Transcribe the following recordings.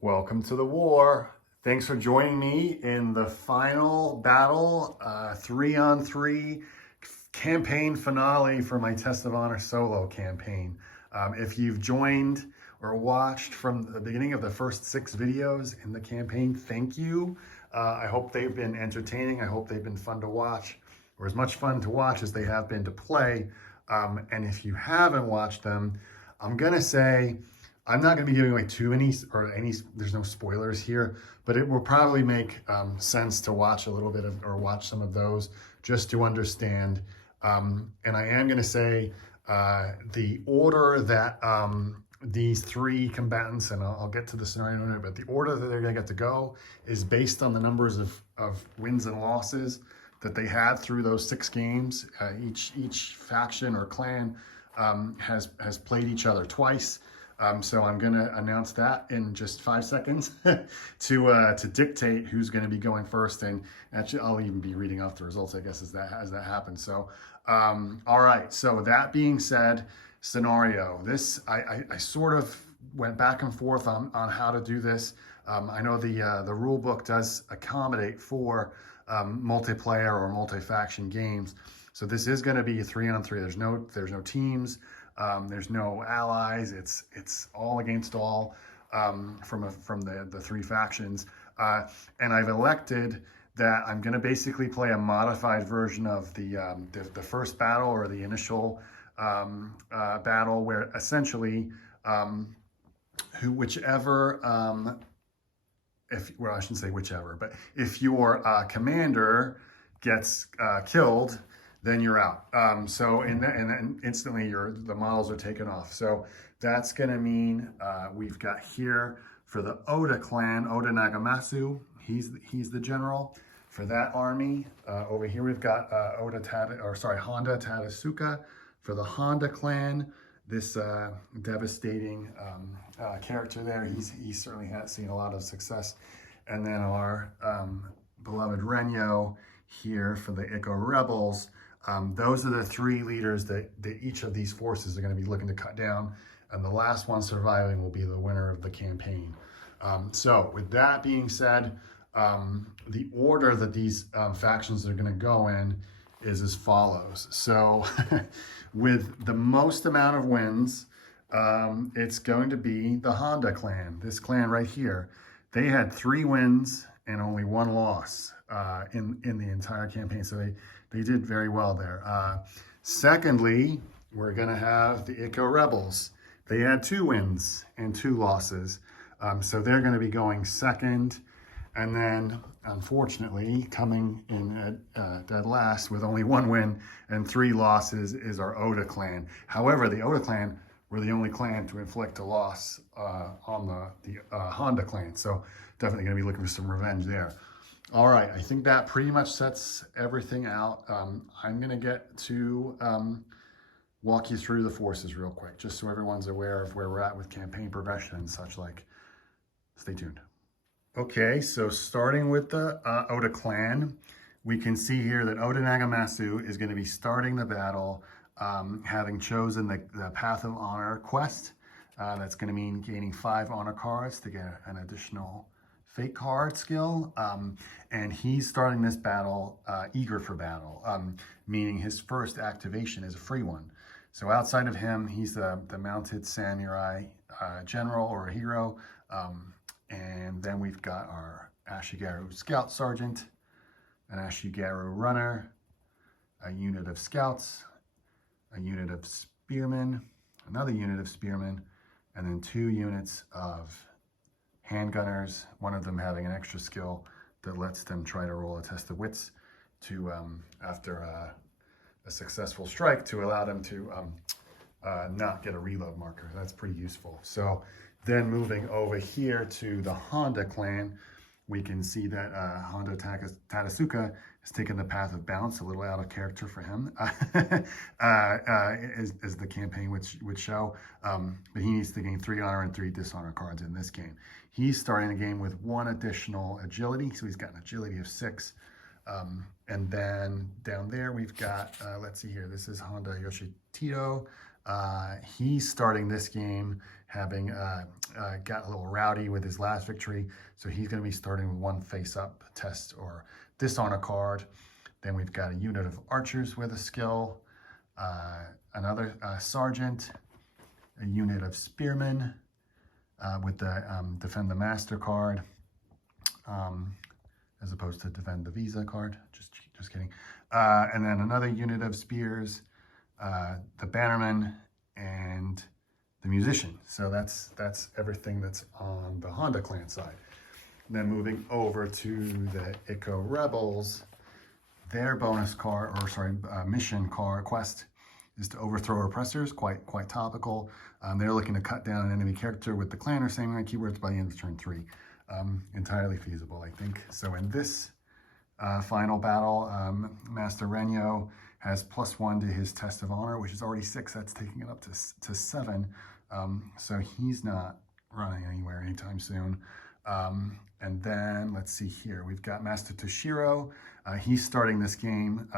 Welcome to the war. Thanks for joining me in the final battle, 3-on-3 campaign finale for my Test of Honor solo campaign. If you've joined or watched from the beginning of the first 6 videos in the campaign, thank you. I hope they've been entertaining. I hope they've been fun to watch, or as much fun to watch as they have been to play. And if you haven't watched them, I'm gonna say, I'm not going to be giving away too many, there's no spoilers here, but it will probably make sense to watch a little bit of, or watch some of those just to understand. And I am going to say the order that these 3 combatants, and I'll get to the scenario in a minute, but the order that they're going to get to go is based on the numbers of wins and losses that they had through those 6 games. Each faction or clan has played each other twice. So I'm going to announce that in just 5 seconds to dictate who's going to be going first, and actually I'll even be reading off the results, I guess, as that happens. So, all right. So that being said, scenario. This I sort of went back and forth on how to do this. I know the rule book does accommodate for multiplayer or multi-faction games. So this is going to be a 3-on-3. There's no teams. There's no allies. It's all against all from the 3 factions. And I've elected that I'm going to basically play a modified version of the first battle, or the initial battle, where essentially whichever I shouldn't say whichever, but if your commander gets killed, then you're out. And then instantly the models are taken off. So that's gonna mean we've got here for the Oda Clan, Oda Nagamasu, he's the general for that army. Over here we've got Honda Tadasuka for the Honda Clan. This devastating character there. He certainly has seen a lot of success. And then our beloved Renyo here for the Ikko Rebels. Those are the 3 leaders that each of these forces are going to be looking to cut down, and the last one surviving will be the winner of the campaign. So with that being said, the order that these factions are going to go in is as follows. So with the most amount of wins, it's going to be the Honda Clan, this clan right here. They had 3 wins and only 1 loss in the entire campaign. So they did very well there. Secondly, we're going to have the Ikko Rebels. They had 2 wins and 2 losses. So they're going to be going second. And then, unfortunately, coming in at dead last with only 1 win and 3 losses is our Oda Clan. However, the Oda Clan were the only clan to inflict a loss on the Honda Clan. So definitely going to be looking for some revenge there. All right, I think that pretty much sets everything out. I'm going to get to walk you through the forces real quick, just so everyone's aware of where we're at with campaign progression and such like. Stay tuned. Okay, so starting with the Oda Clan, we can see here that Oda Nagamasu is going to be starting the battle, having chosen the Path of Honor quest. That's going to mean gaining 5 honor cards to get an additional fate card skill. And he's starting this battle eager for battle, meaning his first activation is a free one. So outside of him, he's the mounted samurai general or a hero. And then we've got our Ashigaru Scout Sergeant, an Ashigaru Runner, a unit of Scouts, a unit of Spearmen, another unit of Spearmen, and then 2 units of Handgunners, one of them having an extra skill that lets them try to roll a test of wits to, after a successful strike, to allow them to not get a reload marker. That's pretty useful. So then moving over here to the Honda Clan, we can see that Honda Tadasuka has taken the path of balance, a little out of character for him, as the campaign would show. But he needs to gain 3 honor and 3 dishonor cards in this game. He's starting the game with 1 additional agility, so he's got an agility of 6. And then down there we've got, let's see here, this is Honda Yoshitito, He's starting this game having got a little rowdy with his last victory, so he's going to be starting with one face-up test or dishonor card. Then we've got a unit of archers with a skill, another sergeant, a unit of spearmen with the defend the master card, as opposed to defend the visa card. Just kidding. And then another unit of spears, the bannerman, and the musician. So that's everything that's on the Honda Clan side. And then moving over to the Ikko Rebels, their bonus card, or sorry, mission card quest is to overthrow oppressors. Quite topical. They're looking to cut down an enemy character with the clan or samurai keywords by the end of turn 3. Entirely feasible, I think. So in this final battle, Master Renyo has +1 to his test of honor, which is already 6. That's taking it up to 7. So he's not running anywhere anytime soon. And then let's see here. We've got Master Toshiro. He's starting this game,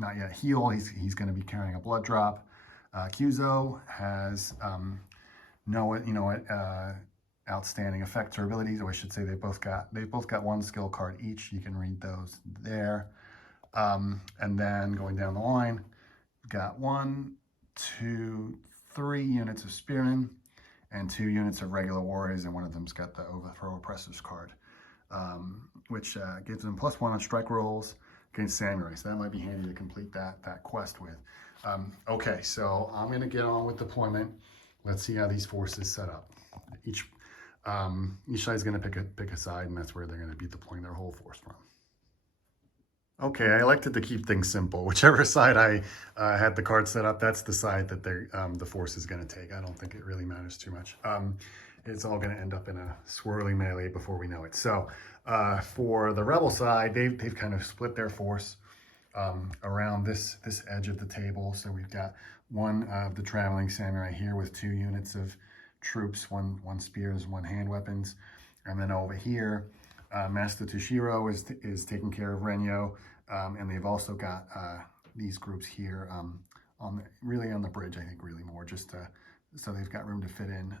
not yet heal. He's going to be carrying a blood drop. Kyuzo has outstanding effects or abilities, or I should say they've both got one skill card each. You can read those there. And then going down the line, we've got 1, 2, 3 units of spearmen and 2 units of regular warriors, and one of them's got the overthrow oppressors card, which gives them +1 on strike rolls against samurai. So that might be handy to complete that quest with. Okay, so I'm going to get on with deployment. Let's see how these forces set up. Each side's going to pick a side, and that's where they're going to be deploying their whole force from. Okay, I elected to keep things simple. Whichever side I had the card set up, that's the side that the force is going to take. I don't think it really matters too much. It's all going to end up in a swirly melee before we know it. So for the rebel side, they've kind of split their force around this edge of the table. So we've got one of the traveling samurai here with 2 units of troops, one spears, 1 hand weapons, and then over here, Master Toshiro is taking care of Renyo, and they've also got these groups here really on the bridge. I think really more just so they've got room to fit in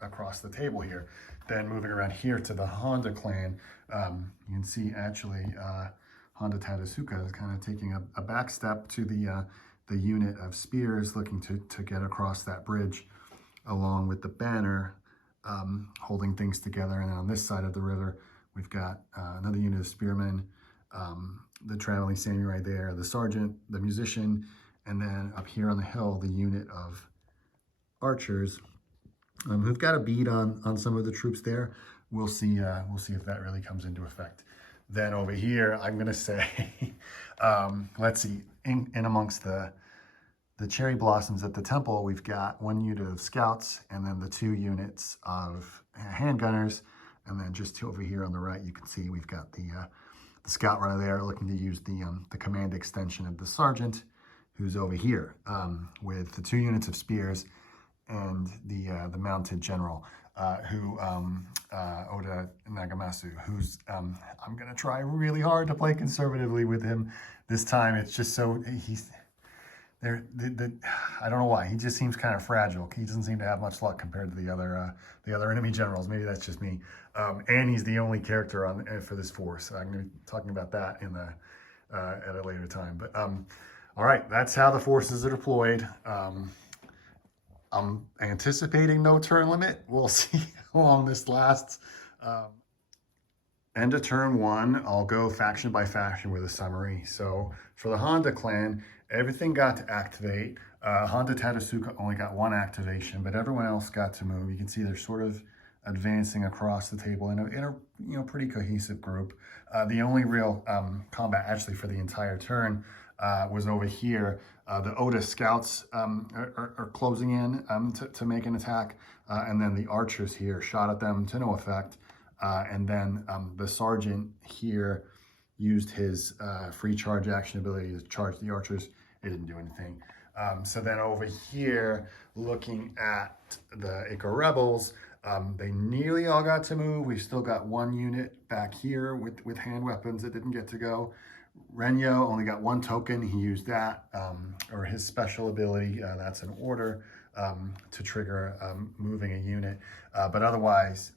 across the table here. Then moving around here to the Honda Clan, you can see actually Honda Tadasuka is kind of taking a back step to the unit of spears looking to get across that bridge, along with the banner holding things together. And on this side of the river, we've got another unit of spearmen, the traveling samurai there, the sergeant, the musician, and then up here on the hill, the unit of archers who've got a bead on some of the troops there. We'll see if that really comes into effect. Then over here, I'm going to say, let's see, in amongst the cherry blossoms at the temple, we've got 1 unit of scouts and then the 2 units of handgunners. And then just over here on the right, you can see we've got the scout runner there looking to use the command extension of the sergeant, who's over here with the 2 units of spears and the mounted general, Oda Nagamasu, who's I'm going to try really hard to play conservatively with him this time. It's just so he's there. I don't know why. He just seems kind of fragile. He doesn't seem to have much luck compared to the other enemy generals. Maybe that's just me. And he's the only character for this force. I'm going to be talking about that at a later time. But all right, that's how the forces are deployed. I'm anticipating no turn limit. We'll see how long this lasts. End of turn 1, I'll go faction by faction with a summary. So for the Honda Clan, everything got to activate. Honda Tadasuka only got 1 activation, but everyone else got to move. You can see they're sort of advancing across the table in a pretty cohesive group. The only real combat actually for the entire turn was over here. The Oda scouts are closing in to make an attack, and then the archers here shot at them to no effect. And then the sergeant here used his free charge action ability to charge the archers. It didn't do anything. So then over here, looking at the Ikko Rebels, they nearly all got to move. We've still got 1 unit back here with hand weapons that didn't get to go. Renyo only got one token. He used that, or his special ability. That's an order to trigger moving a unit. But otherwise,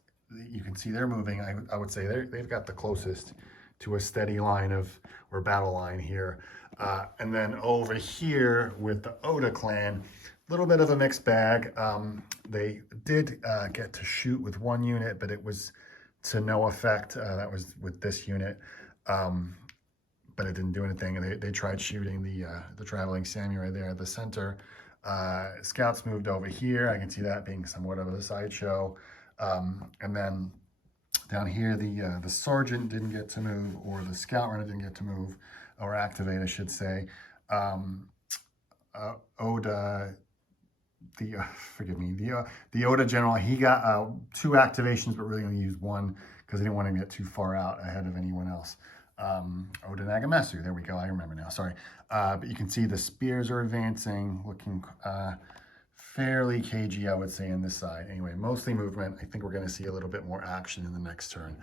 you can see they're moving. I would say they've got the closest to a steady line of, or battle line here. And then over here with the Oda Clan, a little bit of a mixed bag. They did get to shoot with one unit, but it was to no effect. That was with this unit. But it didn't do anything. And they tried shooting the traveling samurai there at the center. Scouts moved over here. I can see that being somewhat of a sideshow. And then down here, the sergeant didn't get to move, or the scout runner didn't get to move, or activate, I should say. Oda, forgive me, the Oda general, he got 2 activations, but really only used 1 because he didn't want to get too far out ahead of anyone else. Oda Nagamatsu, there we go, I remember now, sorry. But you can see the spears are advancing, looking fairly cagey, I would say, in this side. Anyway, mostly movement. I think we're going to see a little bit more action in the next turn.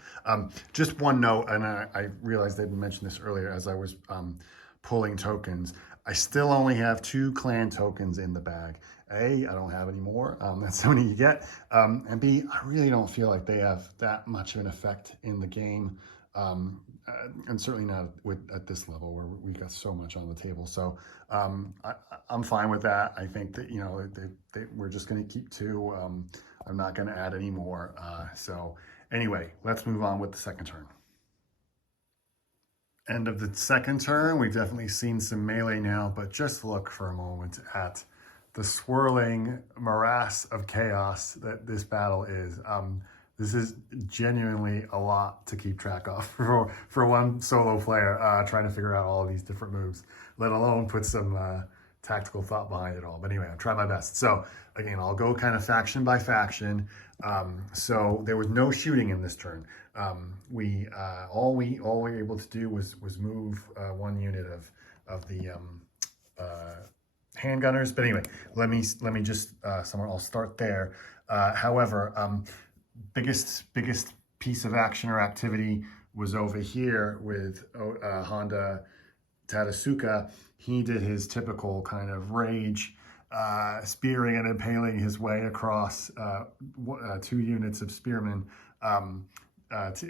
Just one note, and I realized I didn't mention this earlier as I was pulling tokens. I still only have 2 clan tokens in the bag. A, I don't have any more. That's how many you get. And B, I really don't feel like they have that much of an effect in the game. And certainly not at this level where we've got so much on the table. So I'm fine with that. I think that, you know, we're just going to keep 2. I'm not going to add any more. So anyway, let's move on with the second turn. End of the second turn. We've definitely seen some melee now, but just look for a moment at the swirling morass of chaos that this battle is. This is genuinely a lot to keep track of for one solo player trying to figure out all of these different moves, let alone put some tactical thought behind it all. But anyway, I'll try my best. So again, I'll go kind of faction by faction. So there was no shooting in this turn. All we were able to do was move 1 unit of the handgunners. But anyway, let me just I'll start there. However, biggest piece of action or activity was over here with Honda Tadasuka. He did his typical kind of rage, spearing and impaling his way across 2 units of spearmen,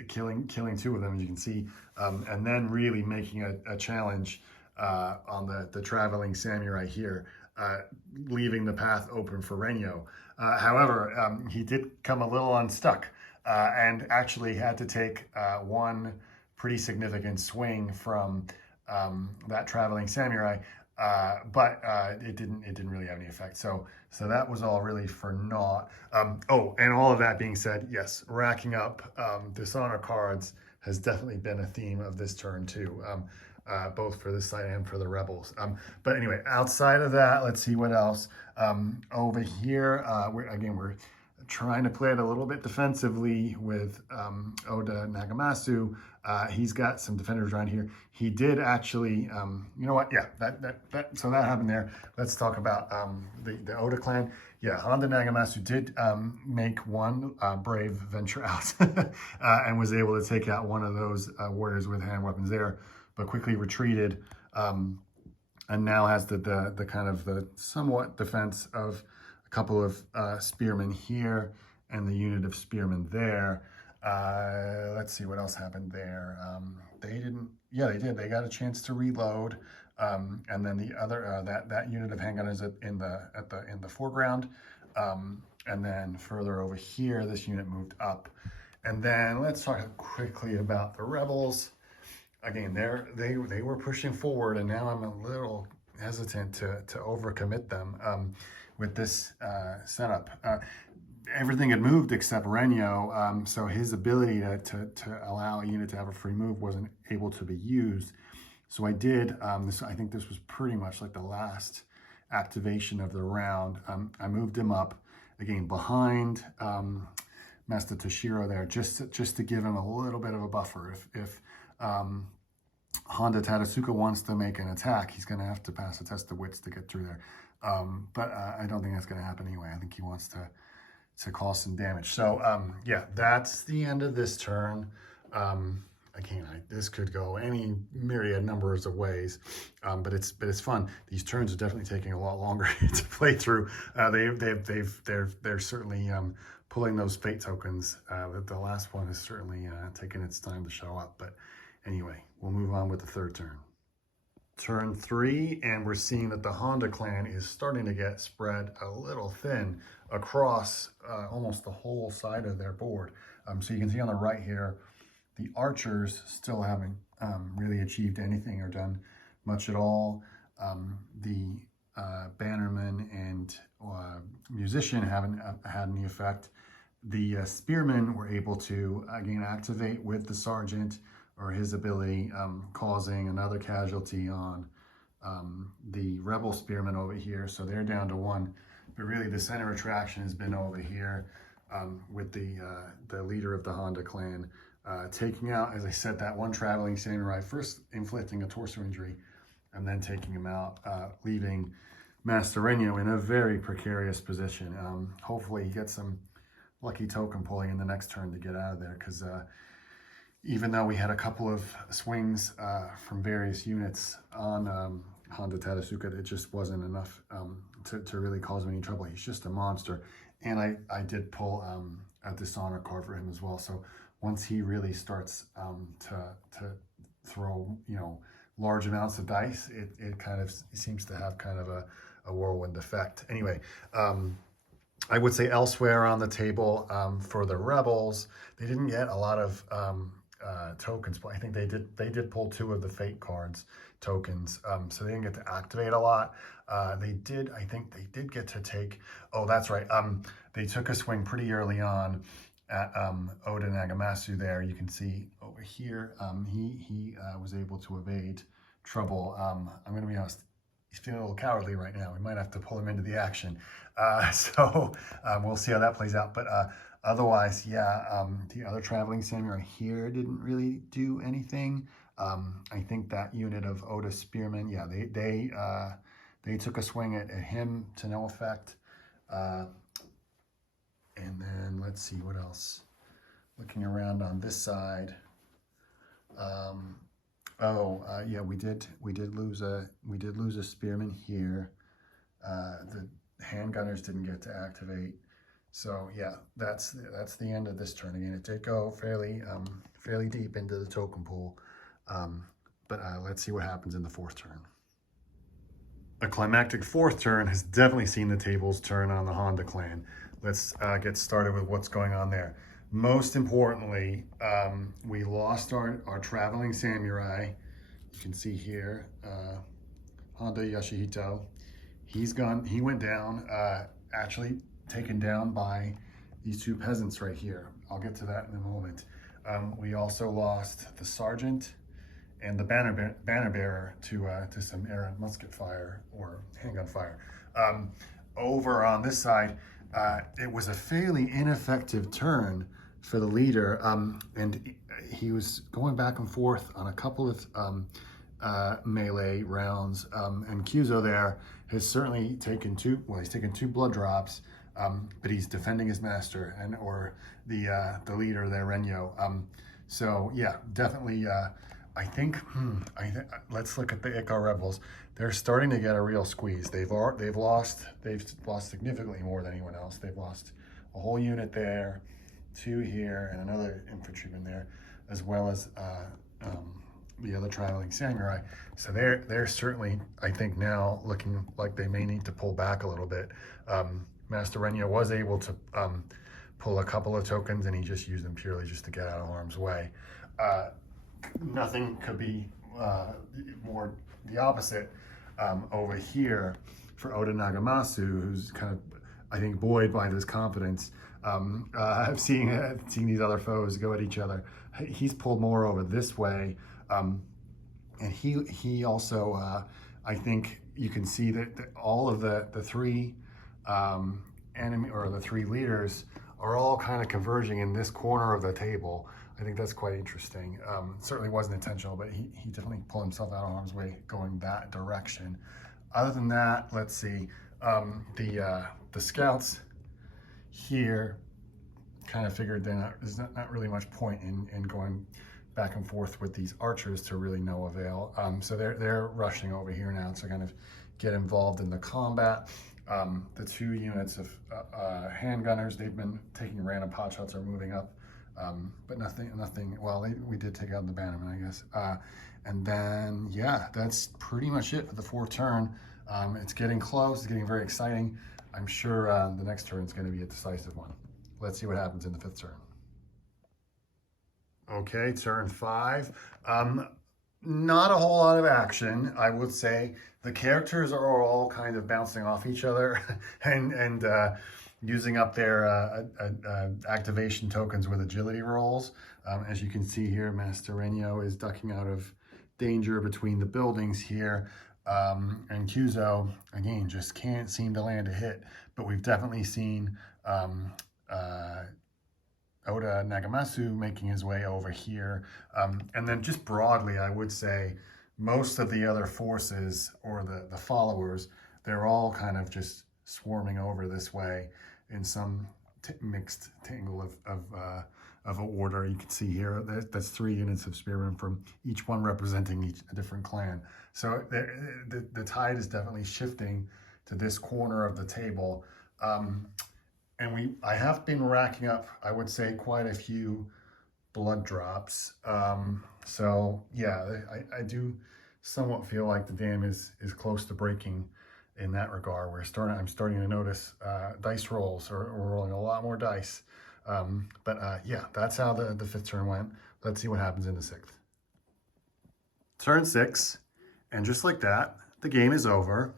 killing 2 of them, as you can see, and then really making a challenge on the traveling samurai here, leaving the path open for Renyo. However, he did come a little unstuck and actually had to take 1 pretty significant swing from that traveling samurai, but it didn't really have any effect. So that was all really for naught. Oh, and all of that being said, yes, racking up dishonor cards has definitely been a theme of this turn too. Both for this side and for the rebels. But anyway, outside of that, let's see what else. Over here, we're trying to play it a little bit defensively with Oda Nagamatsu. He's got some defenders around here. He did actually, you know what? Yeah, so that happened there. Let's talk about the Oda Clan. Yeah, Honda Nagamatsu did make 1 brave venture out and was able to take out 1 of those warriors with hand weapons there, but quickly retreated, and now has the kind of the somewhat defense of a couple of spearmen here and the unit of spearmen there. Let's see what else happened there. They didn't. Yeah, they did. They got a chance to reload, and then the other that unit of handgunners in the foreground, and then further over here, this unit moved up. And then let's talk quickly about the rebels. Again, they were pushing forward, and now I'm a little hesitant to overcommit them with this setup. Everything had moved except Renyo, so his ability to allow a unit to have a free move wasn't able to be used. So I did, I think this was pretty much like the last activation of the round. I moved him up, again, behind Master Toshiro there, just to give him a little bit of a buffer. If Honda Tadasuka wants to make an attack, he's going to have to pass a test of wits to get through there. But I don't think that's going to happen anyway. I think he wants to cause some damage. So yeah, that's the end of this turn. this could go any myriad numbers of ways, but it's fun. These turns are definitely taking a lot longer to play through. They're certainly pulling those fate tokens. The last one is certainly taking its time to show up. But anyway, we'll move on with the third turn. Turn 3, and we're seeing that the Honda clan is starting to get spread a little thin across almost the whole side of their board. So you can see on the right here, the archers still haven't really achieved anything or done much at all. The bannerman and musician haven't had any effect. The spearmen were able to again activate with the sergeant or his ability, causing another casualty on the rebel spearmen over here. So they're down to 1. But really the center of attraction has been over here with the leader of the Honda clan taking out, as I said, that one traveling samurai, first inflicting a torso injury and then taking him out, leaving Master Renyo in a very precarious position. Hopefully he gets some lucky token pulling in the next turn to get out of there, because even though we had a couple of swings from various units on Honda Tadasuke, it just wasn't enough to really cause him any trouble. He's just a monster. And I did pull a dishonor card for him as well. So once he really starts to throw, large amounts of dice, it kind of seems to have kind of a whirlwind effect. Anyway, I would say elsewhere on the table for the rebels, they didn't get a lot of tokens, but I think they did pull 2 of the fate cards tokens, so they didn't get to activate a lot. I think they did get to take, oh, that's right, they took a swing pretty early on at Oda Nagamasu there. You can see over here, he was able to evade trouble. I'm going to be honest, he's feeling a little cowardly right now. We might have to pull him into the action. So we'll see how that plays out. But otherwise, yeah, the other traveling samurai here didn't really do anything. I think that unit of Oda Spearmen, yeah, they took a swing at him to no effect. And then let's see what else. Looking around on this side. Yeah, we did lose a spearman here. The handgunners didn't get to activate. So yeah, that's the end of this turn. Again, it did go fairly deep into the token pool. But let's see what happens in the 4th turn. A climactic 4th turn has definitely seen the tables turn on the Honda clan. Let's get started with what's going on there. Most importantly, we lost our traveling samurai. You can see here, Honda Yoshihito. He's gone. He went down, actually taken down by these 2 peasants right here. I'll get to that in a moment. We also lost the sergeant and the banner bearer to some errant musket fire or handgun fire. Over on this side, it was a fairly ineffective turn for the leader, and he was going back and forth on a couple of melee rounds, and Kyuzo there has certainly taken 2 blood drops, but he's defending his master or the leader there, Renyo. So yeah, definitely. I think let's look at the Ikko Rebels. They're starting to get a real squeeze. They've lost significantly more than anyone else. They've lost a whole unit there, 2 here, and another infantryman there, as well as the other traveling samurai. So they're certainly, I think, now looking like they may need to pull back a little bit. Master Renyo was able to pull a couple of tokens, and he just used them purely just to get out of harm's way. Nothing could be more the opposite over here for Oda Nagamasu, who's kind of, I think, buoyed by this confidence. I've seen these other foes go at each other. He's pulled more over this way, and he also, I think you can see that all of the 3 enemy, or the 3 leaders, are all kind of converging in this corner of the table. I think that's quite interesting. Certainly wasn't intentional, but he definitely pulled himself out of harm's way going that direction. Other than that, let's see. The scouts here kind of figured there's not really much point in going back and forth with these archers to really no avail. So they're rushing over here now to kind of get involved in the combat. The 2 units of handgunners, they've been taking random pot shots, are moving up, but nothing. Well, we did take out the Bannerman, I guess. And then, yeah, that's pretty much it for the 4th turn. It's getting close. It's getting very exciting. I'm sure the next turn is going to be a decisive one. Let's see what happens in the 5th turn. Okay, turn 5. Not a whole lot of action, I would say. The characters are all kind of bouncing off each other and using up their activation tokens with agility rolls. As you can see here, Master Renyo is ducking out of danger between the buildings here. And Kyuzo, again, just can't seem to land a hit. But we've definitely seen Oda Nagamasu making his way over here. And then just broadly, I would say most of the other forces or the followers, they're all kind of just swarming over this way in some mixed tangle of order. You can see here, that's 3 units of spearmen from each one representing a different clan. So the tide is definitely shifting to this corner of the table. And I have been racking up, I would say, quite a few blood drops. So yeah, I do somewhat feel like the dam is close to breaking in that regard. I'm starting to notice dice rolls, or we're rolling a lot more dice. Yeah, that's how the 5th turn went. Let's see what happens in the 6th. Turn 6, and just like that, the game is over.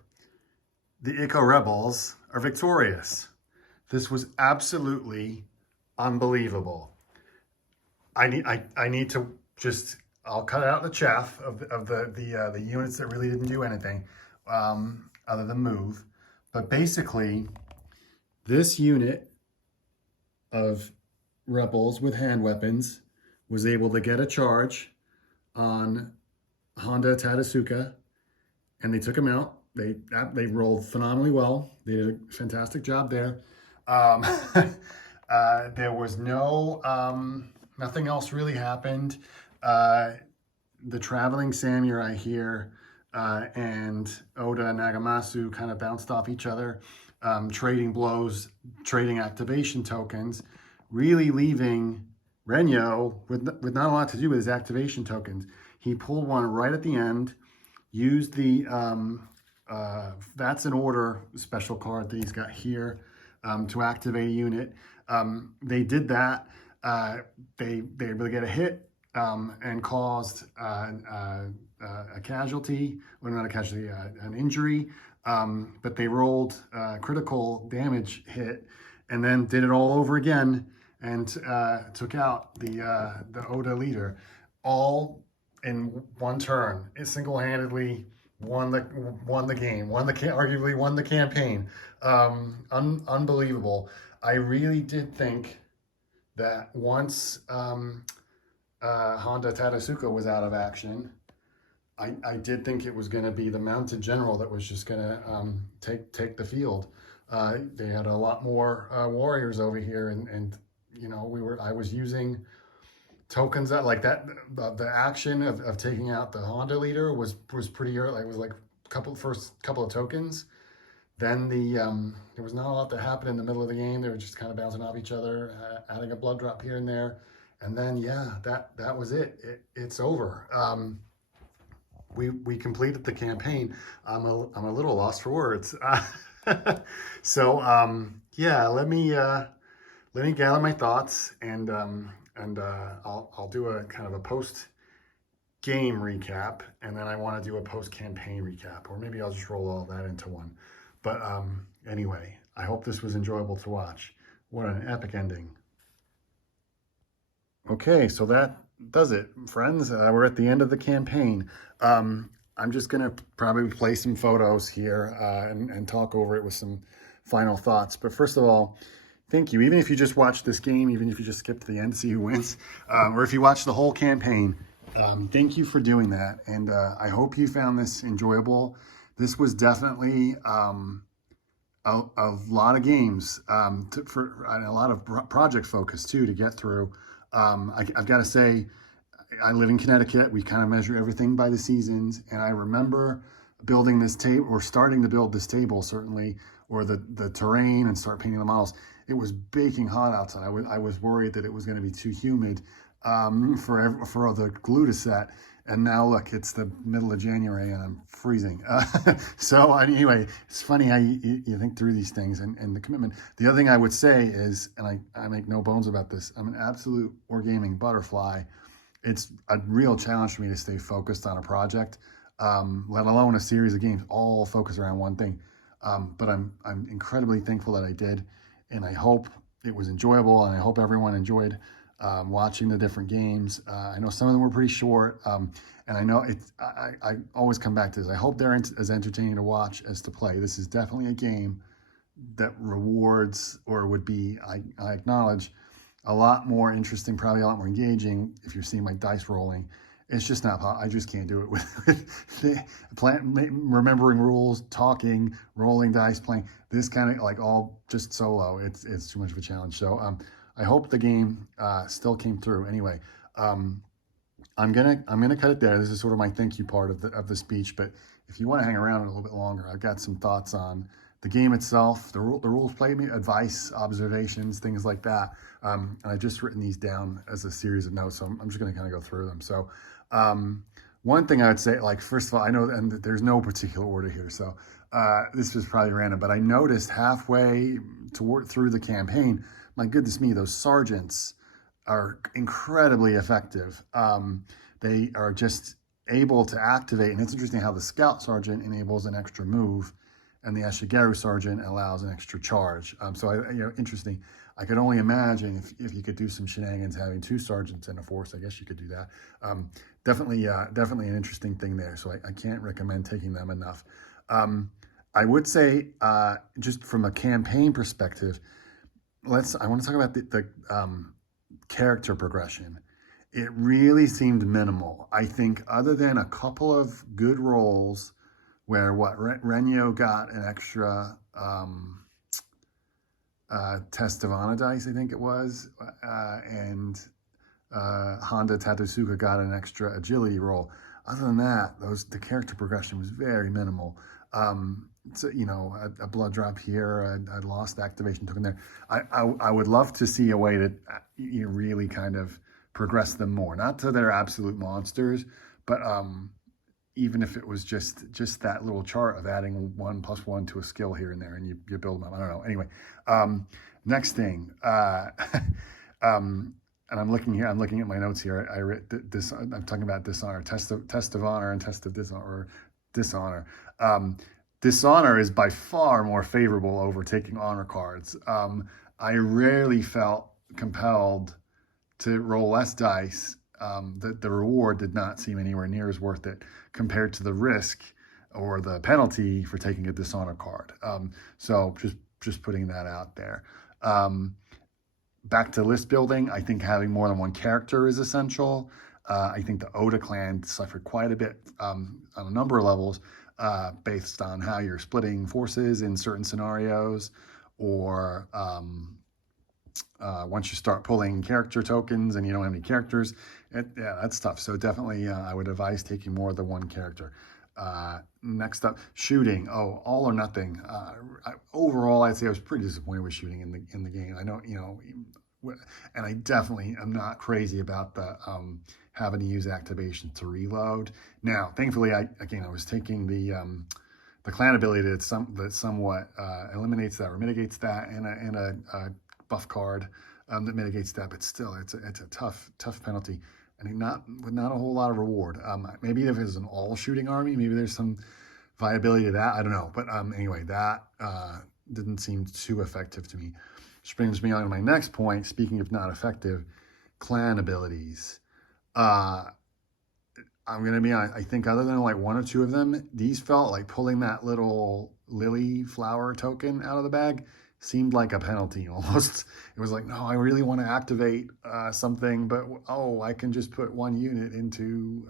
The Ikko Rebels are victorious. This was absolutely unbelievable. I need to just, I'll cut out the chaff of the units that really didn't do anything other than move. But basically, this unit of rebels with hand weapons was able to get a charge on Honda Tadasuka, and they took him out. They rolled phenomenally well. They did a fantastic job there. There was nothing else really happened. The traveling samurai here and Oda Nagamasu kind of bounced off each other, trading blows, trading activation tokens, really leaving Renyo with not a lot to do with his activation tokens. He pulled one right at the end, used the that's an order special card that he's got here to activate a unit. They did that. They were able to get a hit and caused a casualty, well, not a casualty, an injury. But they rolled critical damage hit and then did it all over again and took out the Oda leader, all in one turn. It single-handedly won the game, arguably won the campaign. Unbelievable. I really did think that once Honda Tadasuka was out of action, I did think it was going to be the mounted general that was just going to take the field. They had a lot more warriors over here, and you know, I was using tokens that like that. The action of taking out the Honda leader was pretty early. It was like first couple of tokens. Then there was not a lot that happened in the middle of the game. They were just kind of bouncing off each other, adding a blood drop here and there, and then yeah, that was it. It's over. We completed the campaign. I'm a little lost for words. So yeah, let me gather my thoughts, and I'll do a kind of a post game recap, and then I want to do a post campaign recap, or maybe I'll just roll all that into one. But anyway, I hope this was enjoyable to watch. What an epic ending. Okay, so that does it, friends. We're at the end of the campaign. I'm just going to probably play some photos here and talk over it with some final thoughts. But first of all, thank you. Even if you just watch this game, even if you just skip to the end to see who wins, or if you watch the whole campaign, thank you for doing that. And I hope you found this enjoyable. This was definitely a lot of games and a lot of project focus too to get through. I've got to say, I live in Connecticut. We kind of measure everything by the seasons. And I remember building this table, or starting to build this table, certainly, or the terrain, and start painting the models. It was baking hot outside. I was worried that it was going to be too humid for the glue to set. And now look, it's the middle of January and I'm freezing. So anyway, it's funny how you think through these things, and the commitment. The other thing I would say is, and I make no bones about this, I'm an absolute wargaming butterfly. It's a real challenge for me to stay focused on a project, let alone a series of games all focused around one thing. But I'm incredibly thankful that I did, and I hope it was enjoyable, and I hope everyone enjoyed watching the different games. I know some of them were pretty short, and I know I always come back to this. I hope they're as entertaining to watch as to play. This is definitely a game that rewards, or would be, I acknowledge, a lot more interesting, probably a lot more engaging if you're seeing my dice rolling. It's just not, I just can't do it with remembering rules, talking, rolling dice, playing this kind of, like, all just solo. It's too much of a challenge. So I hope the game still came through. Anyway, I'm gonna cut it there. This is sort of my thank you part of the speech. But if you want to hang around a little bit longer, I've got some thoughts on the game itself, the rules play, advice, observations, things like that. And I've just written these down as a series of notes, so I'm just going to kind of go through them. So one thing I would say, like, first of all, I know, and there's no particular order here, so this was probably random, but I noticed halfway through the campaign, my goodness me, those sergeants are incredibly effective. They are just able to activate, and it's interesting how the scout sergeant enables an extra move, and the Ashigaru sergeant allows an extra charge. So interesting. I could only imagine if you could do some shenanigans having two sergeants in a force. I guess you could do that. Definitely an interesting thing there. So I can't recommend taking them enough. I would say, just from a campaign perspective, I want to talk about the character progression. It really seemed minimal. I think, other than a couple of good rolls where Renyo got an extra test of Ana dice, I think it was, and Honda Tatusuka got an extra agility roll. Other than that, the character progression was very minimal. So, a blood drop here, I lost activation token there. I would love to see a way that you really kind of progress them more, not to their absolute monsters, but even if it was just that little chart of adding 1+1 to a skill here and there, and you build them up. I don't know. Anyway, next thing, and I'm looking here. I'm looking at my notes here. I read this. I'm talking about dishonor, test of honor, and test of dishonor. Dishonor is by far more favorable over taking honor cards. I rarely felt compelled to roll less dice. The reward did not seem anywhere near as worth it compared to the risk or the penalty for taking a dishonor card. So just putting that out there. Back to list building, I think having more than one character is essential. I think the Oda Clan suffered quite a bit on a number of levels based on how you're splitting forces in certain scenarios, or once you start pulling character tokens and you don't have any characters, that's tough. So definitely I would advise taking more than one character. Next up, shooting. All or nothing. Overall, I'd say I was pretty disappointed with shooting in the game. I know, and I definitely am not crazy about the having to use activation to reload. Now, thankfully, I was taking the clan ability that somewhat eliminates that or mitigates that, and a buff card that mitigates that. But still, it's a tough penalty. I think with not a whole lot of reward. Maybe if it's an all shooting army, maybe there's some viability to that. I don't know. But anyway, that didn't seem too effective to me. Which brings me on to my next point. Speaking of not effective, clan abilities. I'm going to be honest. I think other than like one or two of them, these felt like pulling that little lily flower token out of the bag seemed like a penalty almost. It was like, no, I really want to activate something, but I can just put one unit into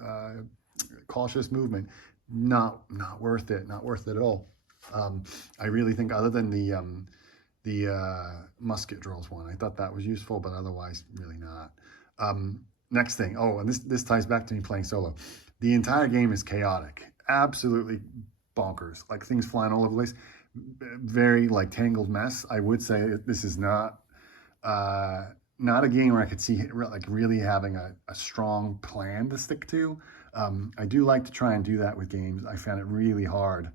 cautious movement. Not worth it. Not worth it at all. I really think, other than the musket drills one, I thought that was useful, but otherwise really not. next thing. Oh, and this ties back to me playing solo. The entire game is chaotic, absolutely bonkers, like things flying all over the place, very like tangled mess. I would say this is uh, not a game where I could see like really having a strong plan to stick to. I do like to try and do that with games. I found it really hard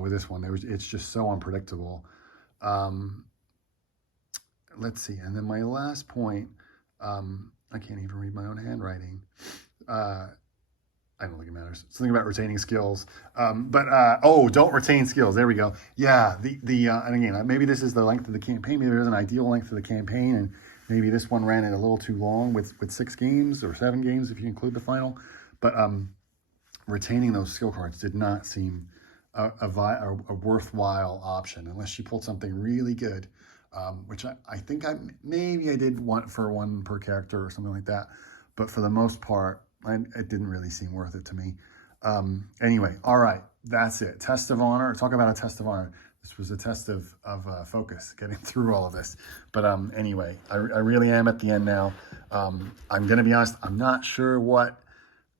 with this one. It's just so unpredictable. Um, let's see. And then my last point, I can't even read my own handwriting. Uh, I don't think it matters. Something about retaining skills. Oh, don't retain skills. There we go. Yeah. And again, maybe this is the length of the campaign. Maybe there's an ideal length of the campaign, and maybe this one ran it a little too long with 6 games or 7 games if you include the final. But retaining those skill cards did not seem a worthwhile option unless you pulled something really good, which I think maybe I did want for 1 per character or something like that. But for the most part, it didn't really seem worth it to me. Anyway, all right, that's it. Test of honor. Talk about a test of honor. This was a test of focus, getting through all of this. But anyway, I really am at the end now. I'm going to be honest. I'm not sure what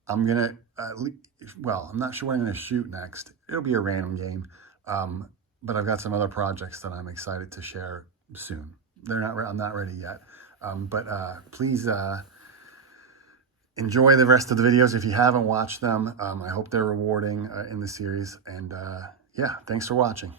I'm going to, I'm not sure what I'm going to shoot next. It'll be a random game. But I've got some other projects that I'm excited to share soon. I'm not ready yet. Please, enjoy the rest of the videos if you haven't watched them. I hope they're rewarding in the series. And yeah, thanks for watching.